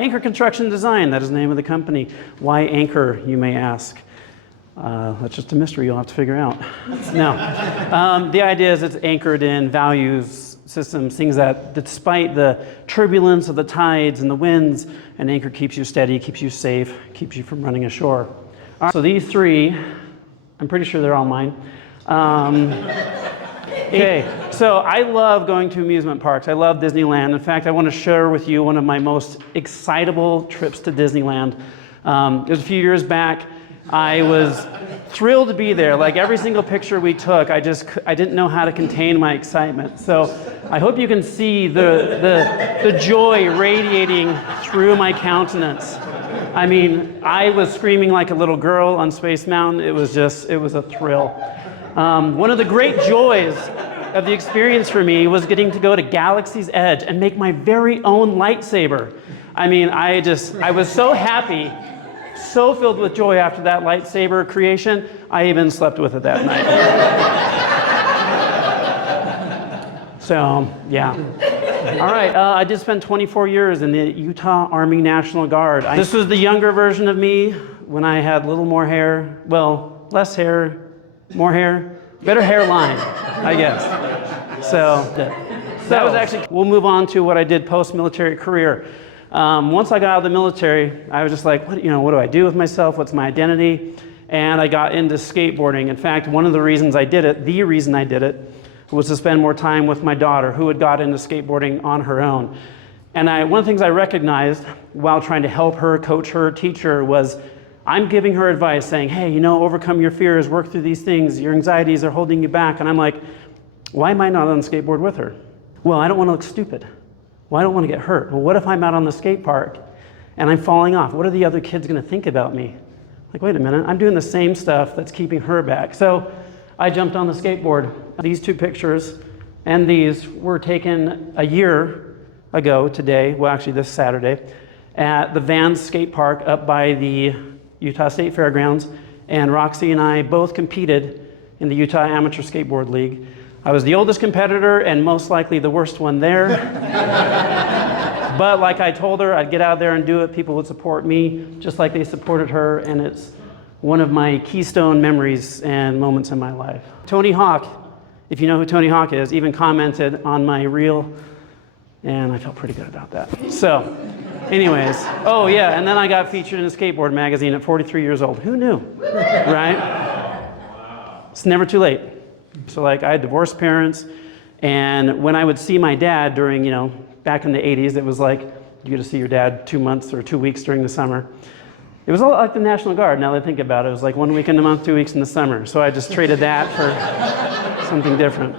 Anchor Construction Design, that is the name of the company. Why Anchor, you may ask? That's just a mystery you'll have to figure out. No. The idea is it's anchored in values, systems, things that despite the turbulence of the tides and the winds, an anchor keeps you steady, keeps you safe, keeps you from running ashore. All right, so these three, I'm pretty sure they're all mine. Okay, so I love going to amusement parks. I love Disneyland. In fact, I want to share with you one of my most excitable trips to Disneyland. It was a few years back. I was thrilled to be there. Like every single picture we took, I didn't know how to contain my excitement. So I hope you can see the joy radiating through my countenance. I mean, I was screaming like a little girl on Space Mountain. It was a thrill. One of the great joys of the experience for me was getting to go to Galaxy's Edge and make my very own lightsaber. I mean, I was so happy, so filled with joy after that lightsaber creation, I even slept with it that night. So, yeah. All right, I did spend 24 years in the Utah Army National Guard. This was the younger version of me when I had a little more hair. Well, less hair, more hair, better hairline, I guess. So that was actually, we'll move on to what I did post-military career. Once I got out of the military, I was just like, what do I do with myself? What's my identity? And I got into skateboarding. In fact, one of the reasons I did it, the reason I did it, was to spend more time with my daughter, who had got into skateboarding on her own. And one of the things I recognized while trying to help her, coach her, teach her, was I'm giving her advice saying, hey, overcome your fears, work through these things, your anxieties are holding you back. And I'm like, why am I not on the skateboard with her? Well, I don't want to look stupid. Well, I don't want to get hurt. Well, what if I'm out on the skate park and I'm falling off? What are the other kids going to think about me? Like, wait a minute, I'm doing the same stuff that's keeping her back. So I jumped on the skateboard. These two pictures and these were taken a year ago today, well, actually this Saturday, at the Vans skate park up by the Utah State Fairgrounds. And Roxy and I both competed in the Utah Amateur Skateboard League. I was the oldest competitor and most likely the worst one there. But like I told her, I'd get out there and do it. People would support me just like they supported her. And it's one of my keystone memories and moments in my life. Tony Hawk, if you know who Tony Hawk is, even commented on my reel. And I felt pretty good about that. So anyways, oh yeah, and then I got featured in a skateboard magazine at 43 years old. Who knew, right? It's never too late. So like I had divorced parents, and when I would see my dad during, back in the 80s, it was like you get to see your dad 2 months or 2 weeks during the summer. It was a lot like the National Guard, now that I think about it. It was like 1 week in the month, 2 weeks in the summer. So I just traded that for something different.